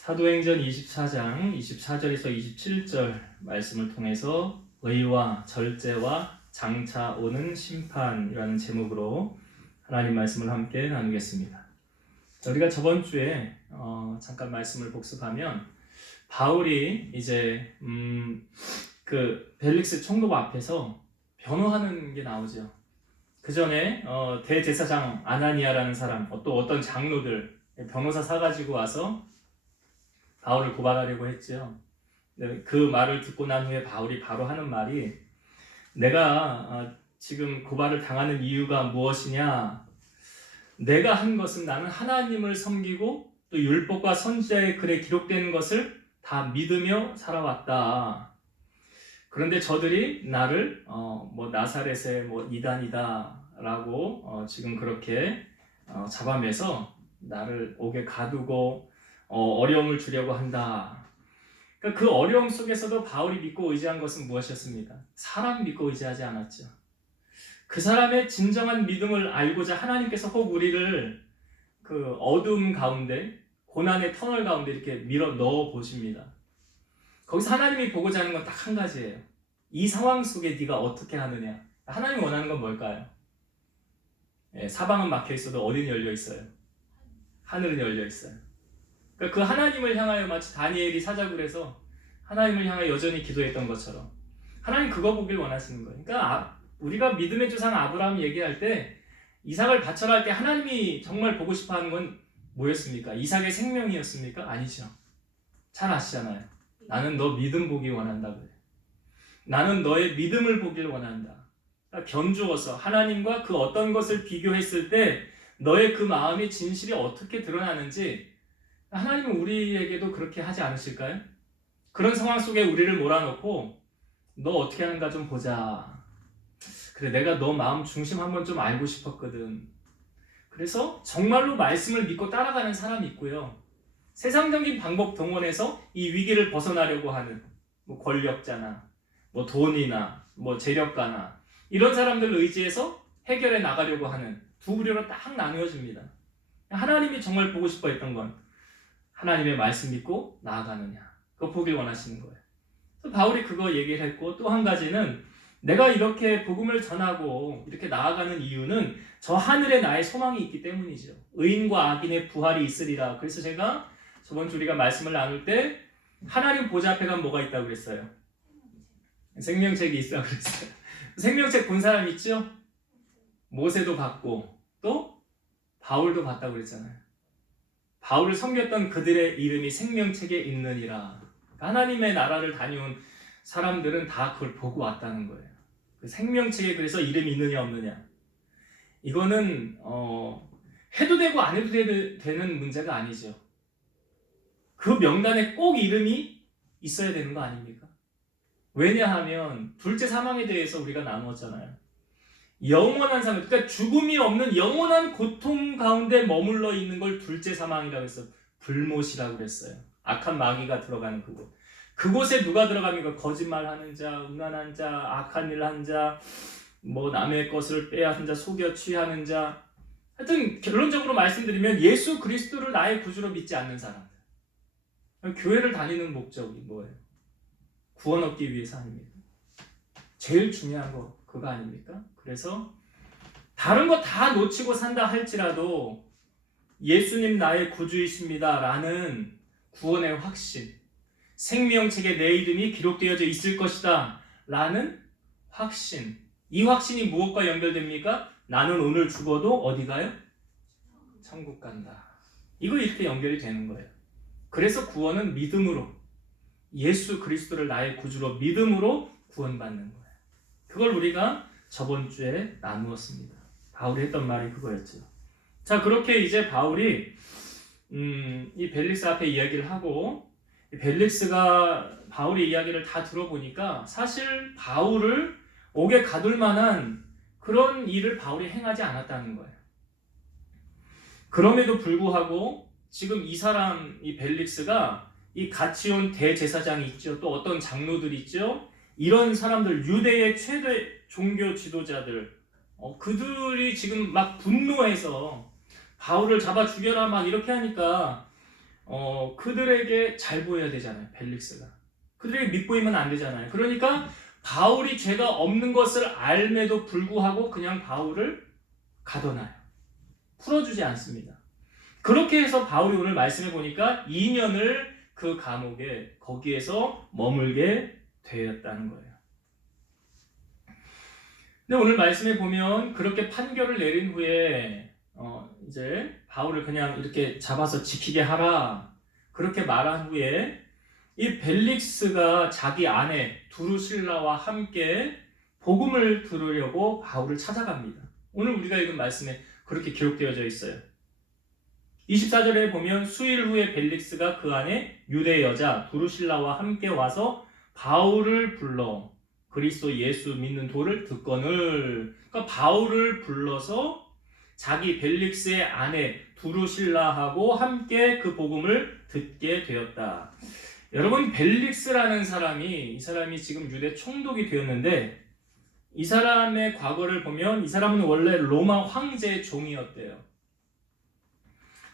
사도행전 24장 24절에서 27절 말씀을 통해서 의와 절제와 장차 오는 심판이라는 제목으로 하나님 말씀을 함께 나누겠습니다. 우리가 저번 주에 잠깐 말씀을 복습하면 바울이 이제 그 벨릭스 총독 앞에서 변호하는 게 나오죠. 그 전에 대제사장 아나니아라는 사람, 또 어떤 장로들 변호사 사가지고 와서 바울을 고발하려고 했죠. 그 말을 듣고 난 후에 바울이 바로 하는 말이, 내가 지금 고발을 당하는 이유가 무엇이냐? 내가 한 것은 나는 하나님을 섬기고 또 율법과 선지자의 글에 기록된 것을 다 믿으며 살아왔다. 그런데 저들이 나를 나사렛의 이단이다라고 지금 그렇게 잡아매서 나를 옥에 가두고 어려움을 주려고 한다. 그러니까 그 어려움 속에서도 바울이 믿고 의지한 것은 무엇이었습니까? 사람 믿고 의지하지 않았죠. 그 사람의 진정한 믿음을 알고자 하나님께서 혹 우리를 그 어둠 가운데, 고난의 터널 가운데 이렇게 밀어 넣어 보십니다. 거기서 하나님이 보고자 하는 건 딱 한 가지예요. 이 상황 속에 네가 어떻게 하느냐. 하나님이 원하는 건 뭘까요? 사방은 막혀 있어도 어디는 열려 있어요? 하늘은 열려 있어요. 그러니까 그 하나님을 향하여 마치 다니엘이 사자굴에서 하나님을 향하여 여전히 기도했던 것처럼 하나님 그거 보길 원하시는 거예요. 그러니까 우리가 믿음의 조상 아브라함 얘기할 때, 이삭을 바쳐라 할 때 하나님이 정말 보고 싶어 하는 건 뭐였습니까? 이삭의 생명이었습니까? 아니죠. 잘 아시잖아요. 나는 너 믿음 보기 원한다 그래. 나는 너의 믿음을 보길 원한다. 그러니까 견주어서 하나님과 그 어떤 것을 비교했을 때 너의 그 마음의 진실이 어떻게 드러나는지 하나님은 우리에게도 그렇게 하지 않으실까요? 그런 상황 속에 우리를 몰아넣고 너 어떻게 하는가 좀 보자. 그래, 내가 너 마음 중심 한번 좀 알고 싶었거든. 그래서 정말로 말씀을 믿고 따라가는 사람이 있고요. 세상적인 방법 동원해서 이 위기를 벗어나려고 하는 권력자나 돈이나 재력가나 이런 사람들을 의지해서 해결해 나가려고 하는 두 부류로 딱 나누어집니다. 하나님이 정말 보고 싶어 했던 건 하나님의 말씀 믿고 나아가느냐, 그거 보길 원하시는 거예요. 그래서 바울이 그거 얘기를 했고, 또 한 가지는 내가 이렇게 복음을 전하고 이렇게 나아가는 이유는 저 하늘에 나의 소망이 있기 때문이죠. 의인과 악인의 부활이 있으리라. 그래서 제가 저번 주 우리가 말씀을 나눌 때 하나님 보좌 앞에 가면 뭐가 있다고 그랬어요? 생명책이 있다고 그랬어요. 생명책 본 사람 있죠? 모세도 봤고 또 바울도 봤다고 그랬잖아요. 바울을 섬겼던 그들의 이름이 생명책에 있느니라. 하나님의 나라를 다녀온 사람들은 다 그걸 보고 왔다는 거예요. 그 생명책에 그래서 이름이 있느냐 없느냐, 이거는 해도 되고 안 해도 되는 문제가 아니죠. 그 명단에 꼭 이름이 있어야 되는 거 아닙니까? 왜냐하면 둘째 사망에 대해서 우리가 나누었잖아요. 영원한 사망, 그러니까 죽음이 없는 영원한 고통 가운데 머물러 있는 걸 둘째 사망이라고 해서 불못이라고 그랬어요. 악한 마귀가 들어가는 그곳. 그곳에 누가 들어갑니까? 거짓말하는 자, 음란한 자, 악한 일 한 자, 남의 것을 빼앗은 자, 속여 취하는 자. 하여튼 결론적으로 말씀드리면 예수 그리스도를 나의 구주로 믿지 않는 사람들. 교회를 다니는 목적이 뭐예요? 구원 얻기 위해서 아닙니까? 제일 중요한 거 그거 아닙니까? 그래서 다른 거 다 놓치고 산다 할지라도 예수님 나의 구주이십니다 라는 구원의 확신, 생명책에 내 이름이 기록되어져 있을 것이다 라는 확신, 이 확신이 무엇과 연결됩니까? 나는 오늘 죽어도 어디 가요? 천국 간다. 이거 이렇게 연결이 되는 거예요. 그래서 구원은 믿음으로, 예수 그리스도를 나의 구주로 믿음으로 구원받는 거예요. 그걸 우리가 저번 주에 나누었습니다. 바울이 했던 말이 그거였죠. 자, 그렇게 이제 바울이 이 벨릭스 앞에 이야기를 하고, 벨릭스가 바울의 이야기를 다 들어보니까 사실 바울을 옥에 가둘 만한 그런 일을 바울이 행하지 않았다는 거예요. 그럼에도 불구하고 지금 이 사람, 이 벨릭스가 이 같이 온 대제사장이 있죠. 또 어떤 장로들이 있죠. 이런 사람들, 유대의 최대 종교 지도자들, 그들이 지금 막 분노해서 바울을 잡아 죽여라 막 이렇게 하니까 그들에게 잘 보여야 되잖아요. 벨릭스가. 그들에게 밉보이면 안 되잖아요. 그러니까 바울이 죄가 없는 것을 알매도 불구하고 그냥 바울을 가둬놔요. 풀어주지 않습니다. 그렇게 해서 바울이 오늘 말씀해 보니까 2년을 그 감옥에 거기에서 머물게 되었다는 거예요. 근데 오늘 말씀에 보면 그렇게 판결을 내린 후에 이제 바울을 그냥 이렇게 잡아서 지키게 하라 그렇게 말한 후에 이 벨릭스가 자기 아내 두루실라와 함께 복음을 들으려고 바울을 찾아갑니다. 오늘 우리가 읽은 말씀에 그렇게 기록되어져 있어요. 24절에 보면 수일 후에 벨릭스가 그 안에 유대 여자 두루실라와 함께 와서 바울을 불러 그리스도 예수 믿는 도를 듣거늘. 그러니까 바울을 불러서 자기 벨릭스의 아내 두루실라하고 함께 그 복음을 듣게 되었다. 여러분, 벨릭스라는 사람이 이 사람이 지금 유대 총독이 되었는데 이 사람의 과거를 보면 이 사람은 원래 로마 황제의 종이었대요.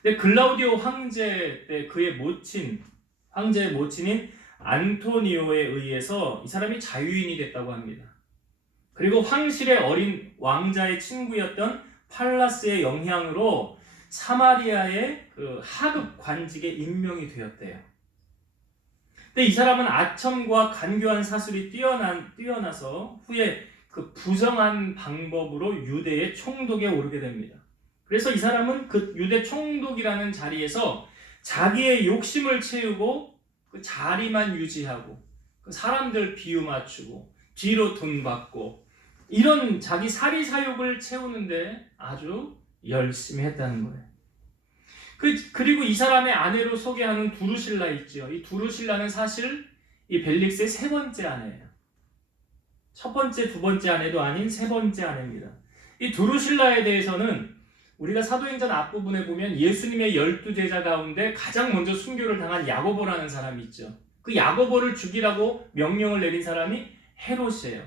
근데 글라우디오 황제 때 그의 모친, 황제의 모친인 안토니오에 의해서 이 사람이 자유인이 됐다고 합니다. 그리고 황실의 어린 왕자의 친구였던 팔라스의 영향으로 사마리아의 그 하급 관직에 임명이 되었대요. 근데 이 사람은 아첨과 간교한 사술이 뛰어나서 후에 그 부정한 방법으로 유대의 총독에 오르게 됩니다. 그래서 이 사람은 그 유대 총독이라는 자리에서 자기의 욕심을 채우고 그 자리만 유지하고 그 사람들 비유 맞추고 뒤로 돈 받고 이런 자기 사리사욕을 채우는데 아주 열심히 했다는 거예요. 그리고 이 사람의 아내로 소개하는 두루실라 있죠. 이 두루실라는 사실 이 벨릭스의 세 번째 아내예요. 첫 번째, 두 번째 아내도 아닌 세 번째 아내입니다. 이 두루실라에 대해서는 우리가 사도행전 앞부분에 보면 예수님의 12제자 가운데 가장 먼저 순교를 당한 야고보라는 사람이 있죠. 그 야고보를 죽이라고 명령을 내린 사람이 헤롯이에요.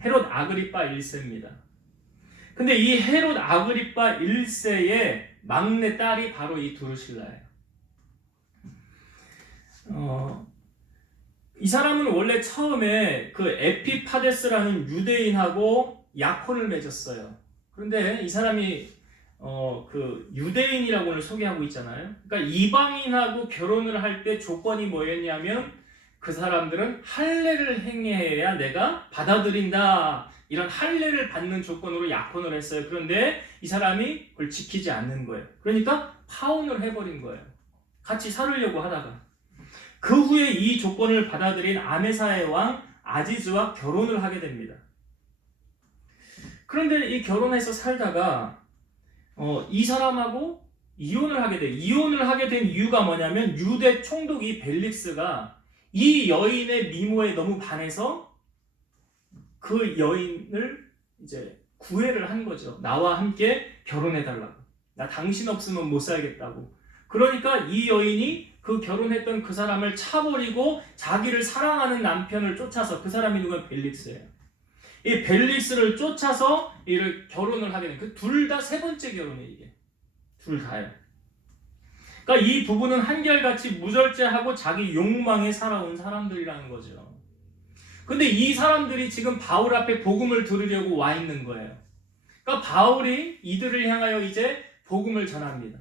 헤롯 아그리파 1세입니다. 근데 이 헤롯 아그리파 1세의 막내 딸이 바로 이 두루실라예요. 이 사람은 원래 처음에 그 에피파데스라는 유대인하고 약혼을 맺었어요. 그런데 이 사람이 그 유대인이라고 오늘 소개하고 있잖아요. 그러니까 이방인하고 결혼을 할 때 조건이 뭐였냐면 그 사람들은 할례를 행해야 내가 받아들인다. 이런 할례를 받는 조건으로 약혼을 했어요. 그런데 이 사람이 그걸 지키지 않는 거예요. 그러니까 파혼을 해버린 거예요. 같이 살으려고 하다가. 그 후에 이 조건을 받아들인 아메사의 왕 아지즈와 결혼을 하게 됩니다. 그런데 이 결혼해서 살다가 이 사람하고 이혼을 하게 돼요. 이혼을 하게 된 이유가 뭐냐면 유대 총독이 벨릭스가 이 여인의 미모에 너무 반해서 그 여인을 이제 구애를 한 거죠. 나와 함께 결혼해달라고. 나 당신 없으면 못 살겠다고. 그러니까 이 여인이 그 결혼했던 그 사람을 차버리고 자기를 사랑하는 남편을 쫓아서 그 사람이 누구냐? 벨릭스예요. 이 벨릭스를 쫓아서 이를 결혼을 하게 된 그 둘 다 세 번째 결혼이에요. 이게 둘 다요. 그러니까 이 부부는 한결같이 무절제하고 자기 욕망에 살아온 사람들이라는 거죠. 근데 이 사람들이 지금 바울 앞에 복음을 들으려고 와 있는 거예요. 그러니까 바울이 이들을 향하여 이제 복음을 전합니다.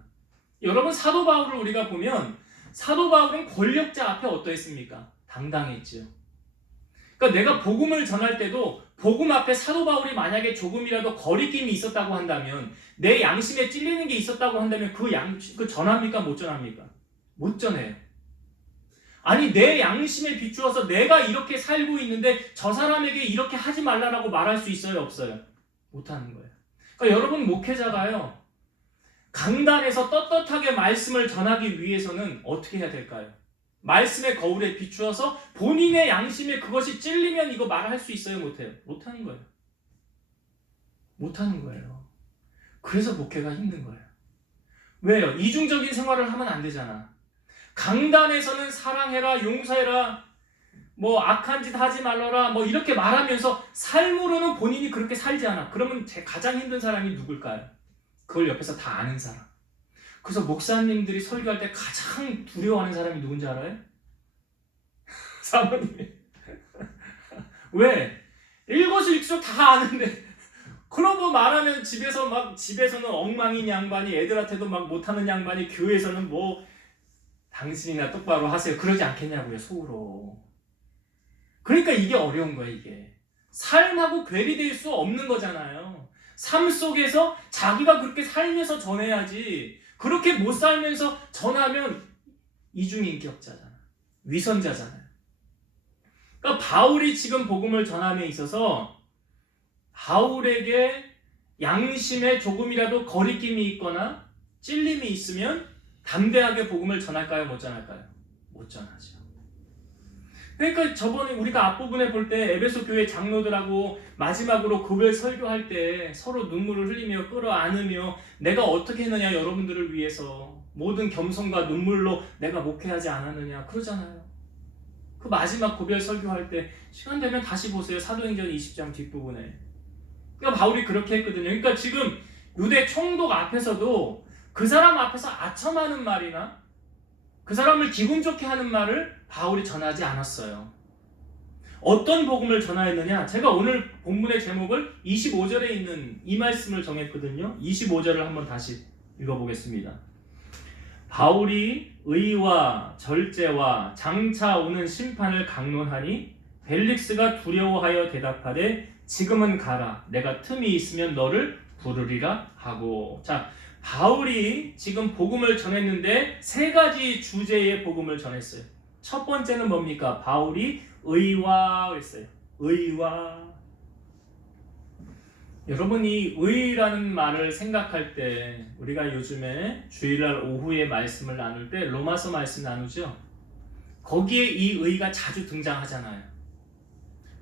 여러분, 사도 바울을 우리가 보면 사도 바울은 권력자 앞에 어떠했습니까? 당당했죠. 그러니까 내가 복음을 전할 때도 복음 앞에 사도 바울이 만약에 조금이라도 거리낌이 있었다고 한다면, 내 양심에 찔리는 게 있었다고 한다면 그 전합니까? 못 전합니까? 못 전해요. 아니, 내 양심에 비추어서 내가 이렇게 살고 있는데 저 사람에게 이렇게 하지 말라라고 말할 수 있어요? 없어요? 못하는 거예요. 그러니까 여러분, 목회자가요, 강단에서 떳떳하게 말씀을 전하기 위해서는 어떻게 해야 될까요? 말씀의 거울에 비추어서 본인의 양심에 그것이 찔리면 이거 말할 수 있어요? 못해요? 못하는 거예요. 못하는 거예요. 그래서 목회가 힘든 거예요. 왜요? 이중적인 생활을 하면 안 되잖아. 강단에서는 사랑해라, 용서해라, 뭐 악한 짓 하지 말라라, 뭐 이렇게 말하면서 삶으로는 본인이 그렇게 살지 않아. 그러면 가장 힘든 사람이 누굴까요? 그걸 옆에서 다 아는 사람. 그래서 목사님들이 설교할 때 가장 두려워하는 사람이 누군지 알아요? 사모님이. 왜? 일거수일투족 다 아는데 그러고 말하면 집에서는 엉망인 양반이, 애들한테도 막 못하는 양반이, 교회에서는 뭐 당신이나 똑바로 하세요 그러지 않겠냐고요, 속으로. 그러니까 이게 어려운 거예요. 이게 삶하고 괴리될 수 없는 거잖아요. 삶 속에서 자기가 그렇게 살면서 전해야지, 그렇게 못 살면서 전하면 이중인격자잖아, 위선자잖아요. 그러니까 바울이 지금 복음을 전함에 있어서 바울에게 양심에 조금이라도 거리낌이 있거나 찔림이 있으면 담대하게 복음을 전할까요? 못 전할까요? 못 전하죠. 그러니까 저번에 우리가 앞부분에 볼 때 에베소 교회 장로들하고 마지막으로 고별 설교할 때 서로 눈물을 흘리며 끌어안으며 내가 어떻게 했느냐, 여러분들을 위해서 모든 겸손과 눈물로 내가 목회하지 않았느냐 그러잖아요. 그 마지막 고별 설교할 때 시간 되면 다시 보세요. 사도행전 20장 뒷부분에. 그러니까 바울이 그렇게 했거든요. 그러니까 지금 유대 총독 앞에서도 그 사람 앞에서 아첨하는 말이나 그 사람을 기분 좋게 하는 말을 바울이 전하지 않았어요. 어떤 복음을 전하였느냐? 제가 오늘 본문의 제목을 25절에 있는 이 말씀을 정했거든요. 25절을 한번 다시 읽어보겠습니다. 바울이 의와 절제와 장차 오는 심판을 강론하니 벨릭스가 두려워하여 대답하되 지금은 가라, 내가 틈이 있으면 너를 부르리라 하고. 자, 바울이 지금 복음을 전했는데 세 가지 주제의 복음을 전했어요. 첫 번째는 뭡니까? 바울이 의와 했어요. 의와. 여러분이 의라는 말을 생각할 때 우리가 요즘에 주일날 오후에 말씀을 나눌 때 로마서 말씀 나누죠. 거기에 이 의가 자주 등장하잖아요.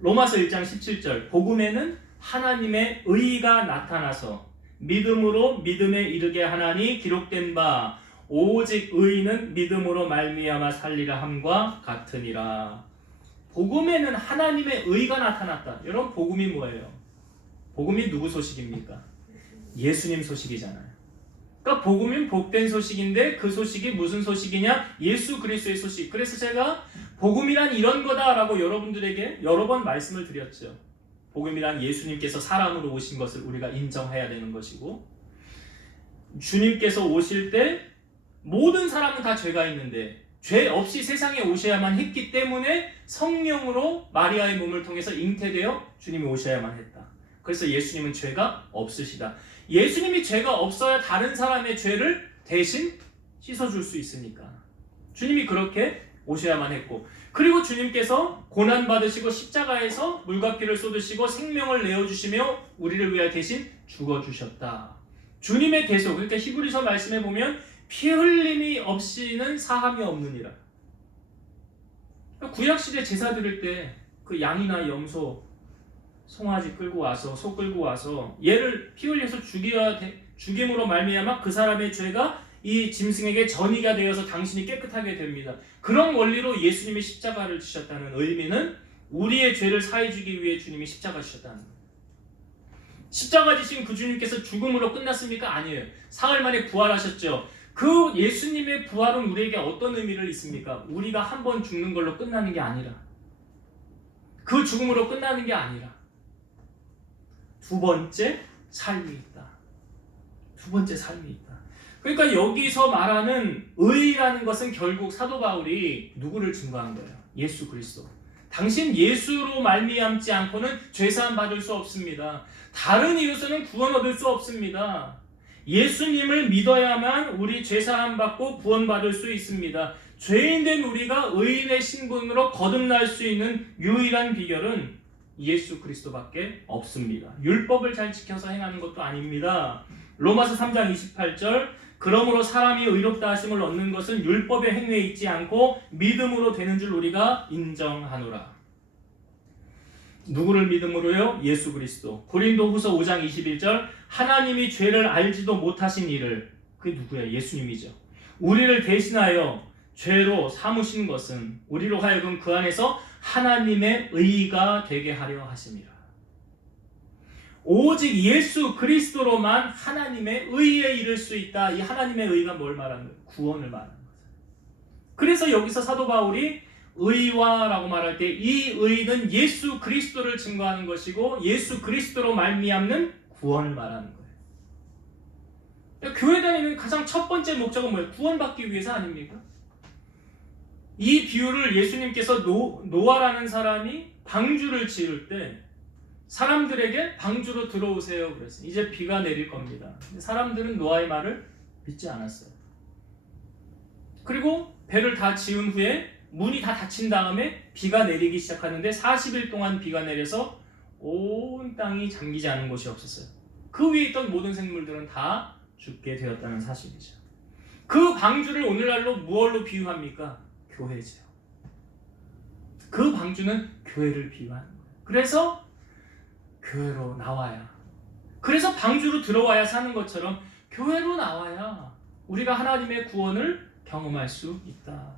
로마서 1장 17절 복음에는 하나님의 의가 나타나서 믿음으로 믿음에 이르게 하나니 기록된 바 오직 의인은 믿음으로 말미암아 살리라 함과 같으니라. 복음에는 하나님의 의가 나타났다. 여러분, 복음이 뭐예요? 복음이 누구 소식입니까? 예수님 소식이잖아요. 그러니까 복음은 복된 소식인데 그 소식이 무슨 소식이냐? 예수 그리스도의 소식. 그래서 제가 복음이란 이런 거다라고 여러분들에게 여러 번 말씀을 드렸죠. 복음이란 예수님께서 사람으로 오신 것을 우리가 인정해야 되는 것이고, 주님께서 오실 때 모든 사람은 다 죄가 있는데 죄 없이 세상에 오셔야만 했기 때문에 성령으로 마리아의 몸을 통해서 잉태되어 주님이 오셔야만 했다. 그래서 예수님은 죄가 없으시다. 예수님이 죄가 없어야 다른 사람의 죄를 대신 씻어줄 수 있으니까 주님이 그렇게 오셔야만 했고, 그리고 주님께서 고난받으시고 십자가에서 물과 피를 쏟으시고 생명을 내어주시며 우리를 위하여 대신 죽어주셨다. 주님의 대속, 그러니까 히브리서 말씀에 보면 피 흘림이 없이는 사함이 없느니라. 구약시대 제사 드릴 때 그 양이나 염소, 송아지 끌고 와서, 소 끌고 와서 얘를 피 흘려서 죽임으로 말미암아 그 사람의 죄가 이 짐승에게 전이가 되어서 당신이 깨끗하게 됩니다. 그런 원리로 예수님이 십자가를 지셨다는 의미는 우리의 죄를 사해 주기 위해 주님이 십자가 지셨다는 거예요. 십자가 지신 그 주님께서 죽음으로 끝났습니까? 아니에요. 사흘 만에 부활하셨죠. 그 예수님의 부활은 우리에게 어떤 의미를 있습니까? 우리가 한 번 죽는 걸로 끝나는 게 아니라, 그 죽음으로 끝나는 게 아니라 두 번째 삶이 있다. 두 번째 삶이 있다. 그러니까 여기서 말하는 의라는 것은 결국 사도 바울이 누구를 증거한 거예요? 예수 그리스도. 당신 예수로 말미암지 않고는 죄사함 받을 수 없습니다. 다른 이로서는 구원 얻을 수 없습니다. 예수님을 믿어야만 우리 죄사함 받고 구원 받을 수 있습니다. 죄인된 우리가 의인의 신분으로 거듭날 수 있는 유일한 비결은 예수 그리스도밖에 없습니다. 율법을 잘 지켜서 행하는 것도 아닙니다. 로마서 3장 28절 그러므로 사람이 의롭다 하심을 얻는 것은 율법의 행위에 있지 않고 믿음으로 되는 줄 우리가 인정하노라. 누구를 믿음으로요? 예수 그리스도. 고린도후서 5장 21절 하나님이 죄를 알지도 못하신 이를, 그게 누구야? 예수님이죠. 우리를 대신하여 죄로 삼으신 것은 우리로 하여금 그 안에서 하나님의 의가 되게 하려 하심이라. 오직 예수 그리스도로만 하나님의 의에 이를 수 있다. 이 하나님의 의가 뭘 말하는 거예요? 구원을 말하는 거죠. 그래서 여기서 사도 바울이 의와라고 말할 때 이 의는 예수 그리스도를 증거하는 것이고 예수 그리스도로 말미암는 구원을 말하는 거예요. 그러니까 교회 다니는 가장 첫 번째 목적은 뭐예요? 구원받기 위해서 아닙니까? 이 비유를 예수님께서 노아라는 사람이 방주를 지을 때 사람들에게 방주로 들어오세요 그랬어요. 이제 비가 내릴 겁니다. 사람들은 노아의 말을 믿지 않았어요. 그리고 배를 다 지은 후에 문이 다 닫힌 다음에 비가 내리기 시작하는데 40일 동안 비가 내려서 온 땅이 잠기지 않은 곳이 없었어요. 그 위에 있던 모든 생물들은 다 죽게 되었다는 사실이죠. 그 방주를 오늘날로 무엇로 비유합니까? 교회죠. 그 방주는 교회를 비유하는 거예요. 그래서 교회로 나와야, 그래서 방주로 들어와야 사는 것처럼 교회로 나와야 우리가 하나님의 구원을 경험할 수 있다.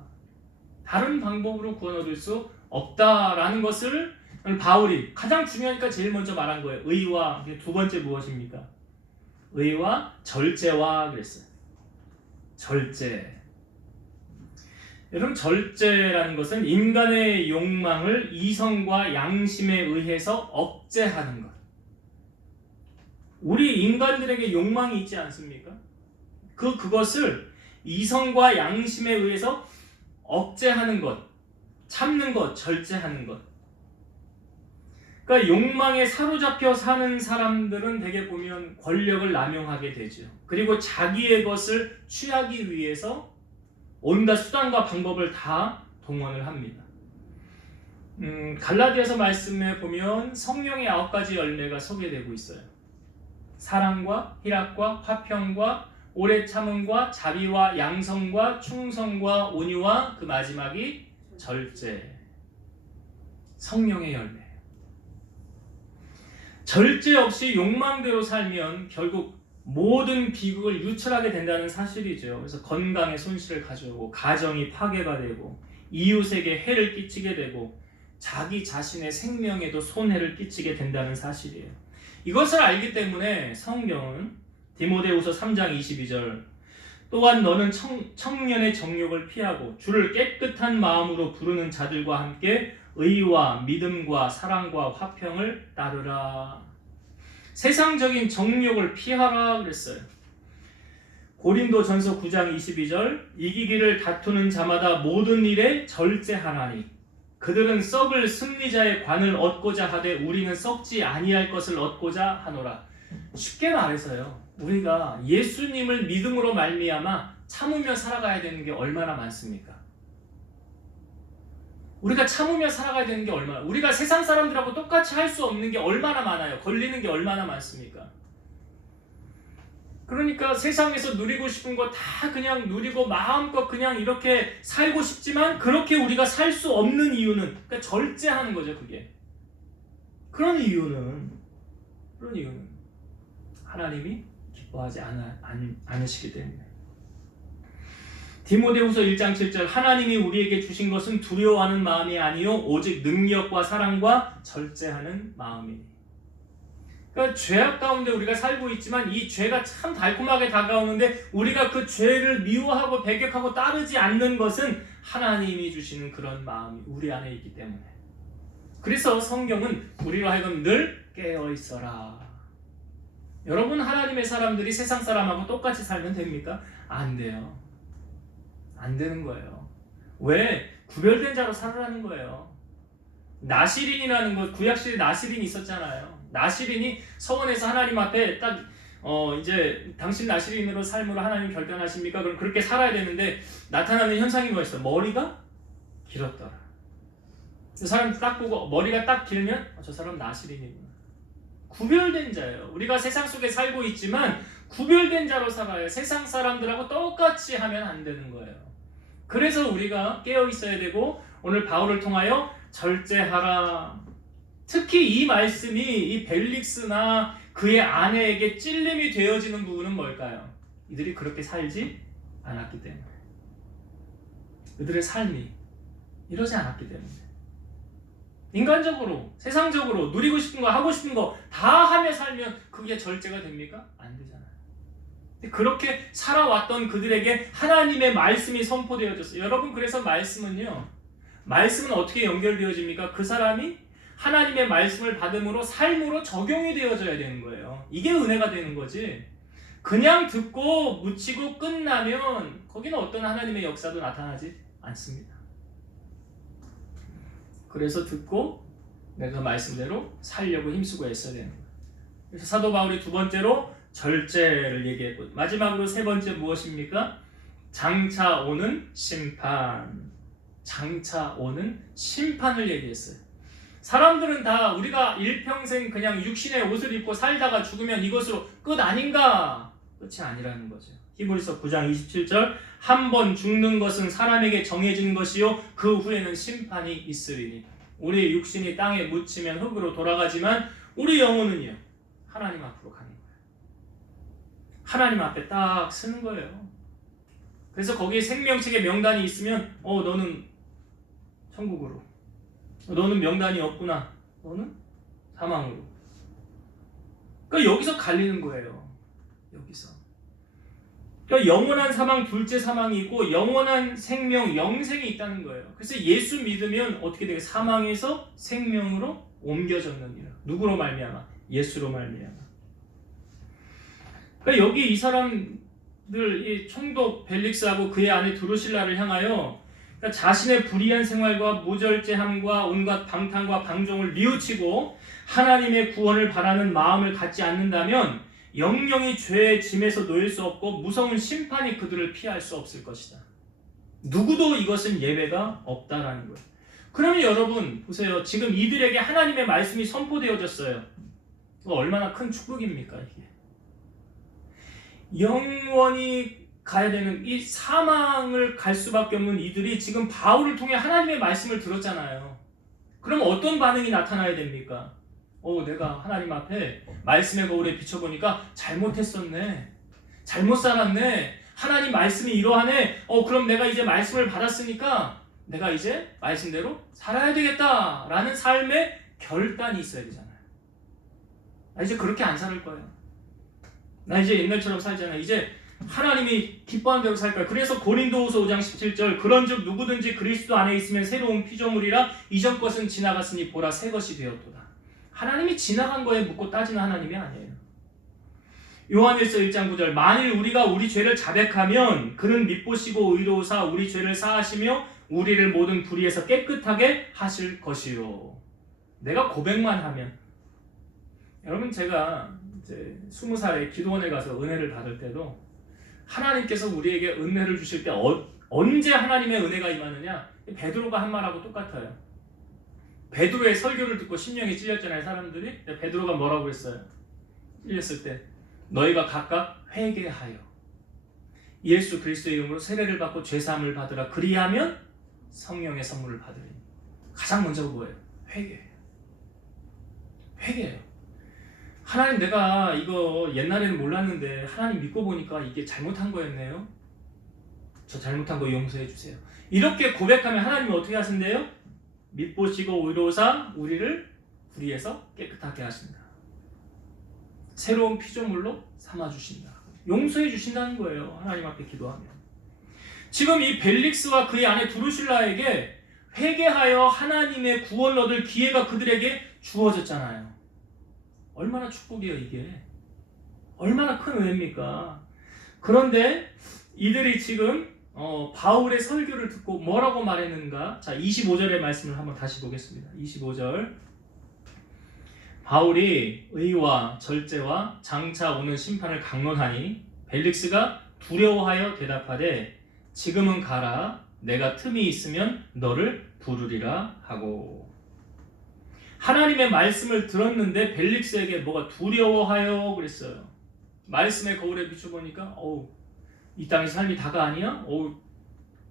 다른 방법으로 구원 얻을 수 없다라는 것을 바울이 가장 중요하니까 제일 먼저 말한 거예요. 의와 두 번째 무엇입니까? 의와 절제와 그랬어요. 절제. 여러분, 절제라는 것은 인간의 욕망을 이성과 양심에 의해서 억제하는 것. 우리 인간들에게 욕망이 있지 않습니까? 그것을 이성과 양심에 의해서 억제하는 것, 참는 것, 절제하는 것. 그러니까 욕망에 사로잡혀 사는 사람들은 대개 보면 권력을 남용하게 되죠. 그리고 자기의 것을 취하기 위해서 온갖 수단과 방법을 다 동원을 합니다. 갈라디아서 말씀에 보면 성령의 9가지 열매가 소개되고 있어요. 사랑과 희락과 화평과 오래 참음과 자비와 양성과 충성과 온유와 그 마지막이 절제. 성령의 열매. 절제 없이 욕망대로 살면 결국 모든 비극을 유출하게 된다는 사실이죠. 그래서 건강에 손실을 가져오고 가정이 파괴가 되고 이웃에게 해를 끼치게 되고 자기 자신의 생명에도 손해를 끼치게 된다는 사실이에요. 이것을 알기 때문에 성경은 디모데후서 3장 22절 또한 너는 청년의 정욕을 피하고 주를 깨끗한 마음으로 부르는 자들과 함께 의와 믿음과 사랑과 화평을 따르라. 세상적인 정욕을 피하라 그랬어요. 고린도전서 9장 22절 이기기를 다투는 자마다 모든 일에 절제하나니 그들은 썩을 승리자의 관을 얻고자 하되 우리는 썩지 아니할 것을 얻고자 하노라. 쉽게 말해서요, 우리가 예수님을 믿음으로 말미암아 참으며 살아가야 되는 게 얼마나 많습니까? 우리가 참으며 살아가야 되는 게 얼마나, 우리가 세상 사람들하고 똑같이 할 수 없는 게 얼마나 많아요. 걸리는 게 얼마나 많습니까? 그러니까 세상에서 누리고 싶은 거 다 그냥 누리고 마음껏 그냥 이렇게 살고 싶지만 그렇게 우리가 살 수 없는 이유는, 그러니까 절제하는 거죠. 그게 그런 이유는 하나님이 기뻐하지 않으시기 때문에. 디모데후서 1장 7절 하나님이 우리에게 주신 것은 두려워하는 마음이 아니요 오직 능력과 사랑과 절제하는 마음이니. 그러니까 죄악 가운데 우리가 살고 있지만 이 죄가 참 달콤하게 다가오는데 우리가 그 죄를 미워하고 배격하고 따르지 않는 것은 하나님이 주시는 그런 마음이 우리 안에 있기 때문에. 그래서 성경은 우리로 하여금 늘 깨어 있어라. 여러분, 하나님의 사람들이 세상 사람하고 똑같이 살면 됩니까? 안 돼요. 안 되는 거예요. 왜? 구별된 자로 살으라는 거예요. 나시린이라는 것, 구약시대에 나시린이 있었잖아요. 나시린이 서원에서 하나님 앞에 딱 이제 당신 나시린으로 삶으로 하나님 결단하십니까? 그럼 그렇게 살아야 되는데 나타나는 현상이 뭐였어? 머리가 길었더라. 그 사람 딱 보고 머리가 딱 길면 저 사람 나시린이구나. 구별된 자예요. 우리가 세상 속에 살고 있지만 구별된 자로 살아요. 세상 사람들하고 똑같이 하면 안 되는 거예요. 그래서 우리가 깨어 있어야 되고 오늘 바울을 통하여 절제하라. 특히 이 말씀이 이 벨릭스나 그의 아내에게 찔림이 되어지는 부분은 뭘까요? 이들이 그렇게 살지 않았기 때문에. 그들의 삶이 이러지 않았기 때문에. 인간적으로, 세상적으로 누리고 싶은 거, 하고 싶은 거 다 하며 살면 그게 절제가 됩니까? 안 되잖아요. 그렇게 살아왔던 그들에게 하나님의 말씀이 선포되어졌어요. 여러분, 그래서 말씀은 어떻게 연결되어집니까? 그 사람이 하나님의 말씀을 받음으로 삶으로 적용이 되어져야 되는 거예요. 이게 은혜가 되는 거지. 그냥 듣고 묻히고 끝나면 거기는 어떤 하나님의 역사도 나타나지 않습니다. 그래서 듣고 내가 말씀대로 살려고 힘쓰고 애써야 되는 거예요. 그래서 사도 바울이 두 번째로 절제를 얘기했고, 마지막으로 세 번째 무엇입니까? 장차 오는 심판. 장차 오는 심판을 얘기했어요. 사람들은 다 우리가 일평생 그냥 육신의 옷을 입고 살다가 죽으면 이것으로 끝 아닌가? 끝이 아니라는 거죠. 히브리서 9장 27절, 한 번 죽는 것은 사람에게 정해진 것이요 그 후에는 심판이 있으리니. 우리 육신이 땅에 묻히면 흙으로 돌아가지만 우리 영혼은요 하나님 앞으로 가는 거예요. 하나님 앞에 딱 서는 거예요. 그래서 거기에 생명책의 명단이 있으면 너는 천국으로, 너는 명단이 없구나, 너는 사망으로. 그러니까 여기서 갈리는 거예요. 여기서. 그러니까 영원한 사망, 둘째 사망이 있고 영원한 생명, 영생이 있다는 거예요. 그래서 예수 믿으면 어떻게 돼요? 사망에서 생명으로 옮겨졌느니라. 누구로 말미암아? 예수로 말미암아. 그러니까 여기 이 사람들, 이 총독 벨릭스하고 그의 아내 드루실라를 향하여 그러니까 자신의 불의한 생활과 무절제함과 온갖 방탕과 방종을 뉘우치고 하나님의 구원을 바라는 마음을 갖지 않는다면 영영이 죄의 짐에서 놓일 수 없고 무서운 심판이 그들을 피할 수 없을 것이다. 누구도 이것은 예외가 없다라는 거예요. 그러면 여러분 보세요. 지금 이들에게 하나님의 말씀이 선포되어졌어요. 얼마나 큰 축복입니까 이게. 영원히 가야 되는 이 사망을 갈 수밖에 없는 이들이 지금 바울을 통해 하나님의 말씀을 들었잖아요. 그럼 어떤 반응이 나타나야 됩니까? 내가 하나님 앞에 말씀의 거울에 비춰보니까 잘못했었네, 잘못 살았네, 하나님 말씀이 이러하네. 그럼 내가 이제 말씀을 받았으니까 내가 이제 말씀대로 살아야 되겠다라는 삶의 결단이 있어야 되잖아요. 나 이제 그렇게 안 살 거예요. 나 이제 옛날처럼 살잖아. 이제 하나님이 기뻐하는 대로 살 거야. 그래서 고린도후서 5장 17절, 그런즉 누구든지 그리스도 안에 있으면 새로운 피조물이라 이전 것은 지나갔으니 보라 새 것이 되었도다. 하나님이 지나간 거에 묻고 따지는 하나님이 아니에요. 요한일서 1장 9절, 만일 우리가 우리 죄를 자백하면 그는 밉보시고 의로우사 우리 죄를 사하시며 우리를 모든 불의에서 깨끗하게 하실 것이요. 내가 고백만 하면. 여러분, 제가 이제 20살에 기도원에 가서 은혜를 받을 때도 하나님께서 우리에게 은혜를 주실 때 언제 하나님의 은혜가 임하느냐? 베드로가 한 말하고 똑같아요. 베드로의 설교를 듣고 심령이 찔렸잖아요, 사람들이. 베드로가 뭐라고 그랬어요? 찔렸을 때 너희가 각각 회개하여 예수 그리스도의 이름으로 세례를 받고 죄사함을 받으라. 그리하면 성령의 선물을 받으리니. 가장 먼저 뭐예요? 회개예요. 회개예요. 하나님, 내가 이거 옛날에는 몰랐는데 하나님 믿고 보니까 이게 잘못한 거였네요. 저 잘못한 거 용서해 주세요. 이렇게 고백하면 하나님이 어떻게 하신대요? 밉보시고 의로우사 우리를 불의에서 깨끗하게 하신다. 새로운 피조물로 삼아주신다. 용서해 주신다는 거예요. 하나님 앞에 기도하면. 지금 이 벨릭스와 그의 아내 드루실라에게 회개하여 하나님의 구원을 얻을 기회가 그들에게 주어졌잖아요. 얼마나 축복이에요 이게. 얼마나 큰 은혜입니까. 그런데 이들이 지금 바울의 설교를 듣고 뭐라고 말했는가? 자, 25절의 말씀을 한번 다시 보겠습니다. 25절. 바울이 의와 절제와 장차 오는 심판을 강론하니 벨릭스가 두려워하여 대답하되 지금은 가라. 내가 틈이 있으면 너를 부르리라 하고. 하나님의 말씀을 들었는데 벨릭스에게 뭐가 두려워하여 그랬어요. 말씀의 거울에 비춰보니까 이 땅의 삶이 다가 아니야?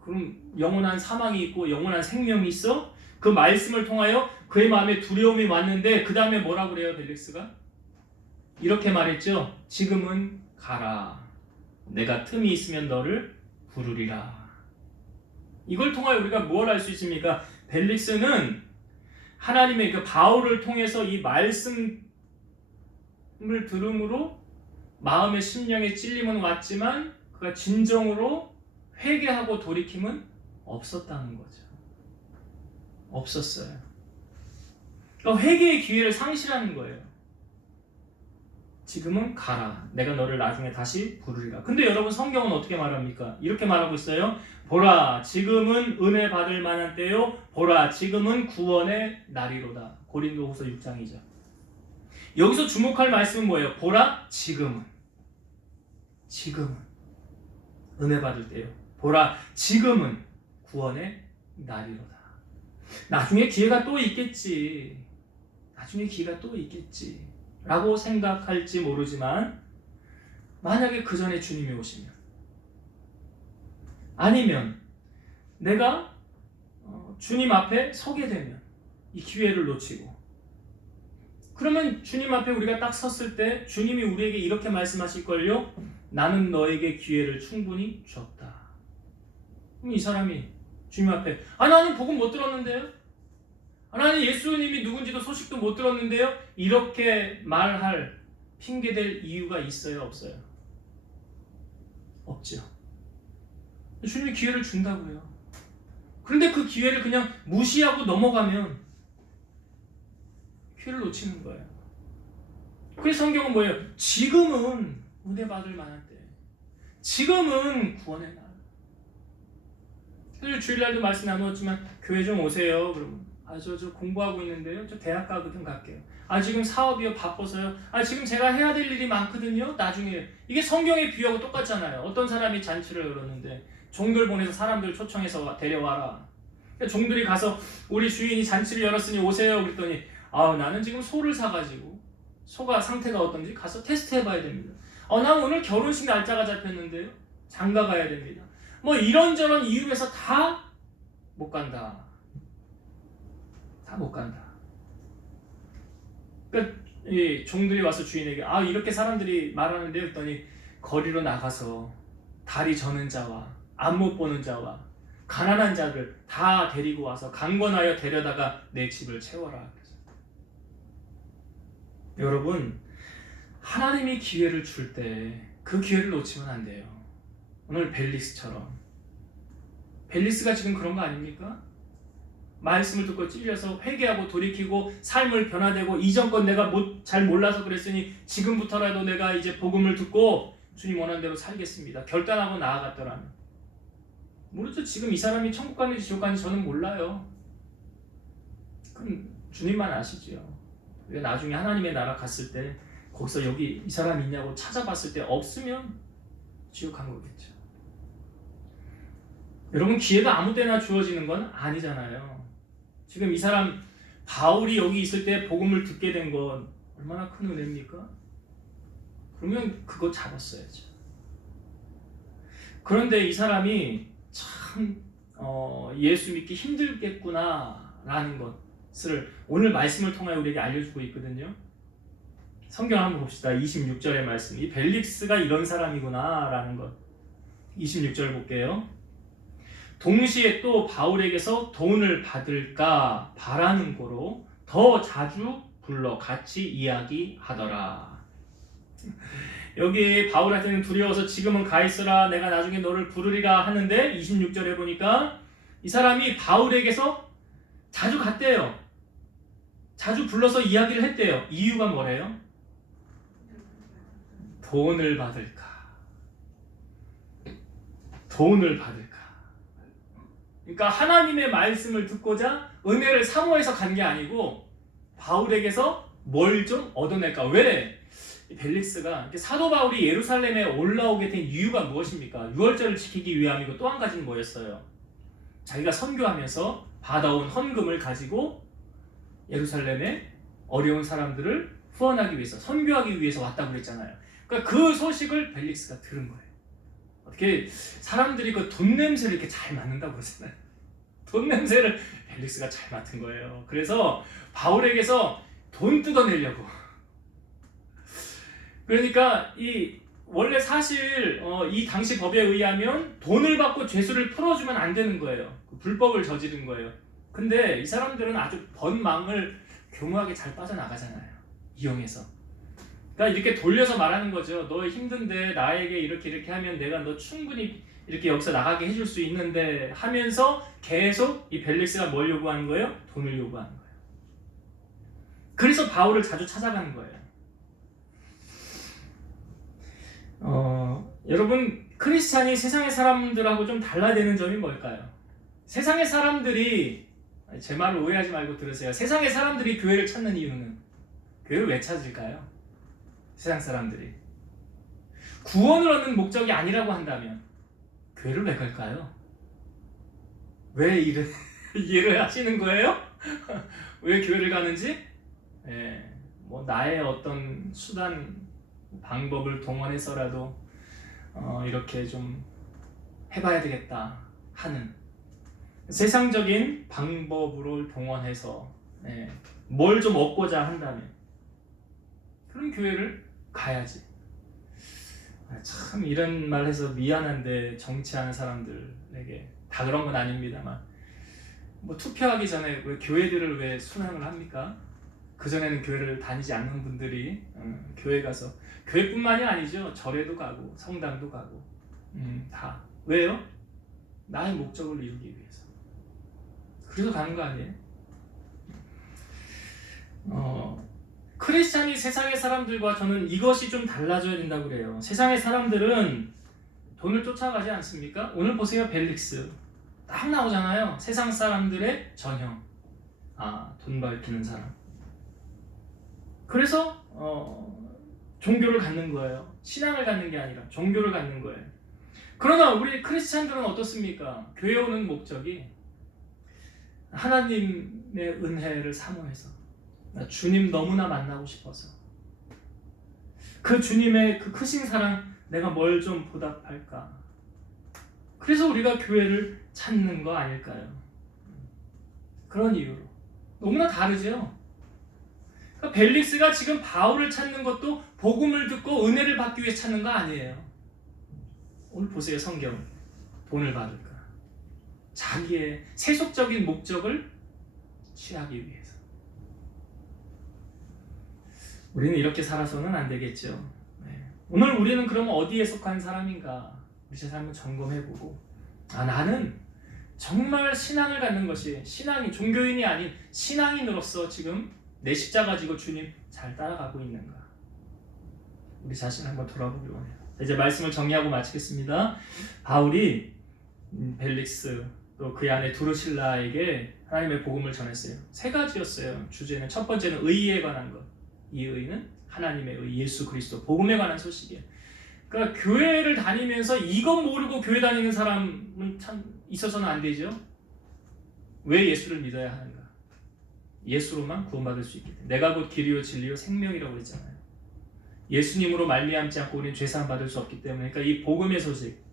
그럼 영원한 사망이 있고 영원한 생명이 있어? 그 말씀을 통하여 그의 마음에 두려움이 왔는데 그 다음에 뭐라고 그래요 벨릭스가? 이렇게 말했죠. 지금은 가라. 내가 틈이 있으면 너를 부르리라. 이걸 통하여 우리가 뭘 알 수 있습니까? 벨릭스는 하나님의 그 바울을 통해서 이 말씀을 들음으로 마음의 심령에 찔림은 왔지만 그가 진정으로 회개하고 돌이킴은 없었다는 거죠. 없었어요. 그러니까 회개의 기회를 상실하는 거예요. 지금은 가라. 내가 너를 나중에 다시 부르리라. 근데 여러분 성경은 어떻게 말합니까? 이렇게 말하고 있어요. 보라, 지금은 은혜 받을 만한 때요. 보라, 지금은 구원의 날이로다. 고린도후서 6장이죠. 여기서 주목할 말씀은 뭐예요? 보라, 지금은 은혜 받을 때요. 보라, 지금은 구원의 날이로다. 나중에 기회가 또 있겠지. 라고 생각할지 모르지만 만약에 그 전에 주님이 오시면, 아니면 내가 주님 앞에 서게 되면 이 기회를 놓치고, 그러면 주님 앞에 우리가 딱 섰을 때 주님이 우리에게 이렇게 말씀하실걸요. 나는 너에게 기회를 충분히 줬다. 그럼 이 사람이 주님 앞에 나는 복음 못 들었는데요. 나는 예수님이 누군지도 소식도 못 들었는데요. 이렇게 말할 핑계댈 이유가 있어요, 없어요? 없죠. 주님이 기회를 준다고요. 그런데 그 기회를 그냥 무시하고 넘어가면 기회를 놓치는 거예요. 그래서 성경은 뭐예요? 지금은 은혜 받을 만한 때, 지금은 구원의 날. 사실 주일날도 말씀 나누었지만 교회 좀 오세요. 그러면 저 공부하고 있는데요. 저 대학 가거든 갈게요. 지금 사업이요, 바빠서요. 지금 제가 해야 될 일이 많거든요. 나중에. 이게 성경의 비유하고 똑같잖아요. 어떤 사람이 잔치를 열었는데 종들 보내서 사람들 초청해서 데려와라. 종들이 가서 우리 주인이 잔치를 열었으니 오세요. 그랬더니 나는 지금 소를 사가지고 소가 상태가 어떤지 가서 테스트해봐야 됩니다. 난 오늘 결혼식 날짜가 잡혔는데요. 장가 가야 됩니다. 뭐 이런저런 이유에서 다 못 간다. 그러니까 이 종들이 와서 주인에게 이렇게 사람들이 말하는데, 했더니 거리로 나가서 다리 저는 자와 안 못 보는 자와 가난한 자들 다 데리고 와서 강권하여 데려다가 내 집을 채워라. 여러분, 하나님이 기회를 줄 때 그 기회를 놓치면 안 돼요. 오늘 벨릭스처럼. 벨릭스가 지금 그런 거 아닙니까? 말씀을 듣고 찔려서 회개하고 돌이키고 삶을 변화되고, 이전 건 내가 잘 몰라서 그랬으니 지금부터라도 내가 이제 복음을 듣고 주님 원하는 대로 살겠습니다. 결단하고 나아갔더라면. 모르죠. 지금 이 사람이 천국 가는지 지옥 가는지 저는 몰라요. 그럼 주님만 아시지요. 나중에 하나님의 나라 갔을 때 거기서 여기 이 사람 있냐고 찾아봤을 때 없으면 지옥 간 거겠죠. 여러분, 기회가 아무 때나 주어지는 건 아니잖아요. 지금 이 사람 바울이 여기 있을 때 복음을 듣게 된 건 얼마나 큰 은혜입니까? 그러면 그거 잡았어야죠. 그런데 이 사람이 참 예수 믿기 힘들겠구나 라는 것을 오늘 말씀을 통하여 우리에게 알려주고 있거든요. 성경 한번 봅시다. 26절의 말씀. 이 벨릭스가 이런 사람이구나 라는 것. 26절 볼게요. 동시에 또 바울에게서 돈을 받을까 바라는 거로 더 자주 불러 같이 이야기하더라. 여기 바울한테는 두려워서 지금은 가 있어라, 내가 나중에 너를 부르리라 하는데 26절에 보니까 이 사람이 바울에게서 자주 갔대요. 자주 불러서 이야기를 했대요. 이유가 뭐래요? 돈을 받을까. 그러니까 하나님의 말씀을 듣고자 은혜를 사모해서 간 게 아니고 바울에게서 뭘 좀 얻어낼까. 왜? 벨릭스가 사도 바울이 예루살렘에 올라오게 된 이유가 무엇입니까? 유월절을 지키기 위함이고, 또 한 가지는 뭐였어요? 자기가 선교하면서 받아온 헌금을 가지고 예루살렘에 어려운 사람들을 후원하기 위해서, 선교하기 위해서 왔다고 그랬잖아요. 그러니까 그 소식을 벨릭스가 들은 거예요. 어떻게 사람들이 그 돈 냄새를 이렇게 잘 맡는다고 그러잖아요. 돈 냄새를 벨릭스가 잘 맡은 거예요. 그래서 바울에게서 돈 뜯어내려고. 그러니까 원래 사실 이 당시 법에 의하면 돈을 받고 죄수를 풀어주면 안 되는 거예요. 불법을 저지른 거예요. 근데 이 사람들은 아주 번망을 교묘하게 잘 빠져나가잖아요. 이용해서. 그러니까 이렇게 돌려서 말하는 거죠. 너 힘든데 나에게 이렇게 하면 내가 너 충분히 이렇게 여기서 나가게 해줄 수 있는데 하면서 계속 이 벨릭스가 뭘 요구하는 거예요? 돈을 요구하는 거예요. 그래서 바울을 자주 찾아가는 거예요. 여러분, 크리스찬이 세상의 사람들하고 좀 달라지는 점이 뭘까요? 세상의 사람들이, 제 말을 오해하지 말고 들으세요. 세상의 사람들이 교회를 찾는 이유는, 교회를 왜 찾을까요? 세상 사람들이 구원을 얻는 목적이 아니라고 한다면 교회를 왜 갈까요? 왜 이해를 하시는 거예요? 왜 교회를 가는지? 뭐 나의 어떤 수단, 방법을 동원해서라도 이렇게 좀 해봐야 되겠다 하는 세상적인 방법으로 동원해서 뭘 좀 얻고자 한다면 그럼 교회를 가야지. 참 이런 말 해서 미안한데 정치하는 사람들에게 다 그런 건 아닙니다만 뭐 투표하기 전에 왜 교회들을 왜 순환을 합니까? 그전에는 교회를 다니지 않는 분들이 교회 가서 교회뿐만이 아니죠. 절에도 가고 성당도 가고 다. 왜요? 나의 목적을 이루기 위해서. 그래서 가는 거 아니에요? 크리스찬이 세상의 사람들과 저는 이것이 좀 달라져야 된다고 그래요. 세상의 사람들은 돈을 쫓아가지 않습니까? 오늘 보세요. 벨릭스 딱 나오잖아요. 세상 사람들의 전형. 돈 밝히는 사람. 그래서 종교를 갖는 거예요. 신앙을 갖는 게 아니라 종교를 갖는 거예요. 그러나 우리 크리스찬들은 어떻습니까? 교회 오는 목적이 하나님의 은혜를 사모해서 주님 너무나 만나고 싶어서 그 주님의 그 크신 사랑 내가 뭘 좀 보답할까? 그래서 우리가 교회를 찾는 거 아닐까요? 그런 이유로. 너무나 다르죠? 그러니까 벨릭스가 지금 바울을 찾는 것도 복음을 듣고 은혜를 받기 위해 찾는 거 아니에요. 오늘 보세요. 성경. 돈을 받을까? 자기의 세속적인 목적을 취하기 위해서. 우리는 이렇게 살아서는 안 되겠죠. 오늘 우리는 그러면 어디에 속한 사람인가? 우리 제 삶을 점검해보고 나는 정말 신앙을 갖는 것이 신앙이 종교인이 아닌 신앙인으로서 지금 내 십자가 지고 주님 잘 따라가고 있는가? 우리 자신을 한번 돌아보기 원해요. 이제 말씀을 정리하고 마치겠습니다. 바울이 벨릭스 또 그 안에 두루실라에게 하나님의 복음을 전했어요. 세 가지였어요. 주제는 첫 번째는 의에 관한 것. 이 의는 하나님의 의, 예수 그리스도 복음에 관한 소식이에요. 그러니까 교회를 다니면서 이것 모르고 교회 다니는 사람은 참 있어서는 안 되죠. 왜 예수를 믿어야 하는가? 예수로만 구원받을 수 있기 때문에. 내가 곧 길이요 진리요 생명이라고 했잖아요. 예수님으로 말미암지 않고 우리는 죄사함 받을 수 없기 때문에. 그러니까 이 복음의 소식,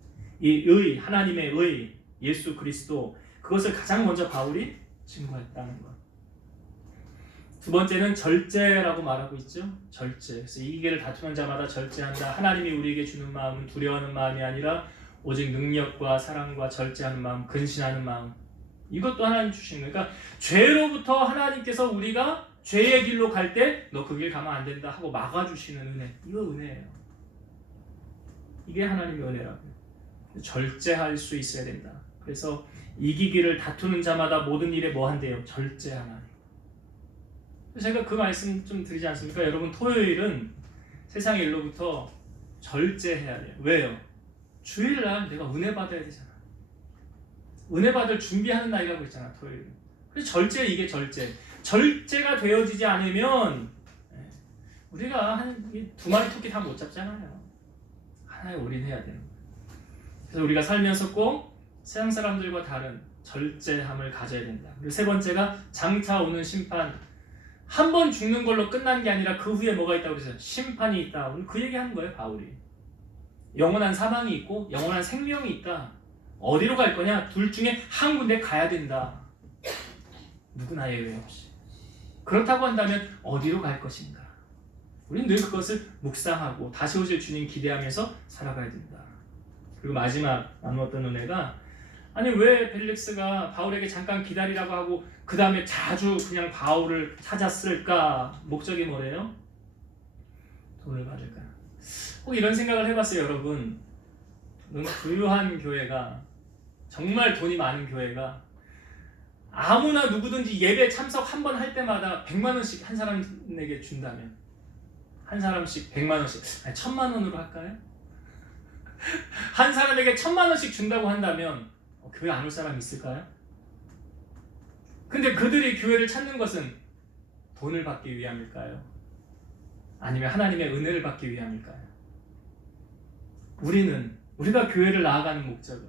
이 의, 하나님의 의, 예수 그리스도 그것을 가장 먼저 바울이 증거했다는 것. 두 번째는 절제라고 말하고 있죠. 절제. 그래서 이기를 다투는 자마다 절제한다. 하나님이 우리에게 주는 마음은 두려워하는 마음이 아니라 오직 능력과 사랑과 절제하는 마음, 근신하는 마음. 이것도 하나님 주시는 거예요. 그러니까 죄로부터 하나님께서 우리가 죄의 길로 갈 때 너 그 길 가면 안 된다 하고 막아주시는 은혜. 이거 은혜예요. 이게 하나님의 은혜라고요. 절제할 수 있어야 된다. 그래서 이기기를 다투는 자마다 모든 일에 뭐 한대요? 절제하나니. 제가 그 말씀 좀 드리지 않습니까? 여러분 토요일은 세상의 일로부터 절제해야 돼요. 왜요? 주일날 내가 은혜 받아야 되잖아. 은혜 받을 준비하는 날이라고 했잖아. 토요일. 그래서 절제 이게 절제. 절제가 되어지지 않으면 우리가 한 두 마리 토끼 다 못 잡잖아요. 하나에 올인해야 되는 거예요. 그래서 우리가 살면서 꼭 세상 사람들과 다른 절제함을 가져야 된다. 그리고 세 번째가 장차 오는 심판. 한 번 죽는 걸로 끝난 게 아니라 그 후에 뭐가 있다고 그랬어요? 심판이 있다. 오늘 그 얘기하는 거예요, 바울이. 영원한 사망이 있고 영원한 생명이 있다. 어디로 갈 거냐? 둘 중에 한 군데 가야 된다. 누구나 예외 없이. 그렇다고 한다면 어디로 갈 것인가? 우리는 늘 그것을 묵상하고 다시 오실 주님 기대하면서 살아가야 된다. 그리고 마지막 나누었던 은혜가 아니 왜 벨릭스가 바울에게 잠깐 기다리라고 하고 그 다음에 자주 그냥 바울을 찾았을까? 목적이 뭐래요? 돈을 받을까요? 꼭 이런 생각을 해봤어요, 여러분. 너무 부유한 교회가, 정말 돈이 많은 교회가 아무나 누구든지 예배 참석 한 번 할 때마다 100만 원씩 한 사람에게 준다면, 한 사람씩 100만 원씩, 아니 1000만 원으로 할까요? 한 사람에게 1000만 원씩 준다고 한다면 교회 안 올 사람 있을까요? 근데 그들이 교회를 찾는 것은 돈을 받기 위함일까요? 아니면 하나님의 은혜를 받기 위함일까요? 우리가 교회를 나아가는 목적은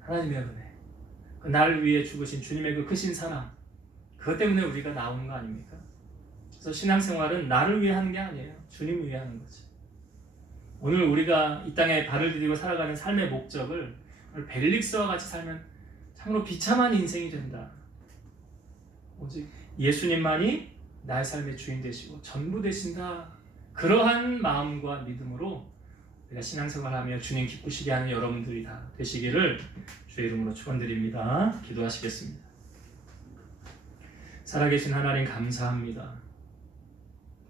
하나님의 은혜, 나를 위해 죽으신 주님의 그 크신 사랑, 그것 때문에 우리가 나오는 거 아닙니까? 그래서 신앙생활은 나를 위해 하는 게 아니에요. 주님을 위해 하는 거지. 오늘 우리가 이 땅에 발을 디디고 살아가는 삶의 목적을 벨릭스와 같이 살면 참으로 비참한 인생이 된다. 오직 예수님만이 나의 삶의 주인 되시고 전부 되신다. 그러한 마음과 믿음으로 우리가 신앙생활하며 주님 기쁘시게 하는 여러분들이 다 되시기를 주의 이름으로 축원드립니다. 기도하시겠습니다. 살아계신 하나님 감사합니다.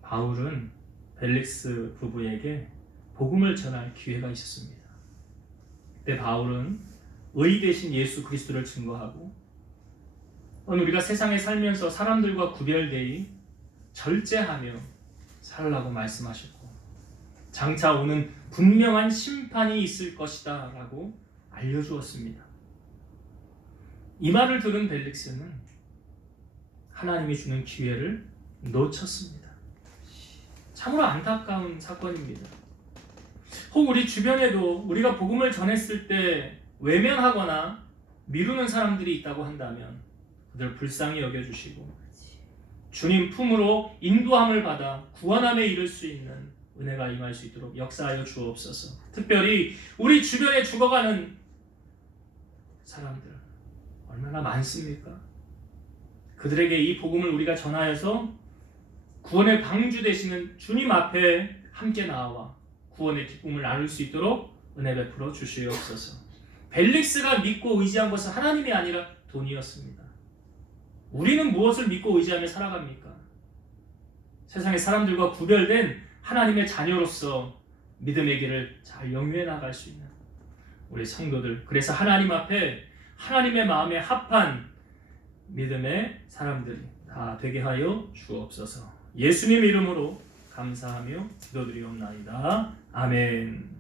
바울은 벨릭스 부부에게 복음을 전할 기회가 있었습니다. 그때 바울은 의 되신 예수 그리스도를 증거하고 오늘 우리가 세상에 살면서 사람들과 구별되이 절제하며 살라고 말씀하셨고 장차 오는 분명한 심판이 있을 것이다 라고 알려주었습니다. 이 말을 들은 벨릭스는 하나님이 주는 기회를 놓쳤습니다. 참으로 안타까운 사건입니다. 혹 우리 주변에도 우리가 복음을 전했을 때 외면하거나 미루는 사람들이 있다고 한다면 그들 불쌍히 여겨주시고 주님 품으로 인도함을 받아 구원함에 이를 수 있는 은혜가 임할 수 있도록 역사하여 주옵소서. 특별히 우리 주변에 죽어가는 사람들 얼마나 많습니까? 그들에게 이 복음을 우리가 전하여서 구원의 방주 되시는 주님 앞에 함께 나와 구원의 기쁨을 나눌 수 있도록 은혜 베풀어 주시옵소서. 벨릭스가 믿고 의지한 것은 하나님이 아니라 돈이었습니다. 우리는 무엇을 믿고 의지하며 살아갑니까? 세상의 사람들과 구별된 하나님의 자녀로서 믿음의 길을 잘 영위해 나갈 수 있는 우리 성도들, 그래서 하나님 앞에 하나님의 마음에 합한 믿음의 사람들이 다 되게 하여 주옵소서. 예수님 이름으로 감사하며 기도드리옵나이다. 아멘.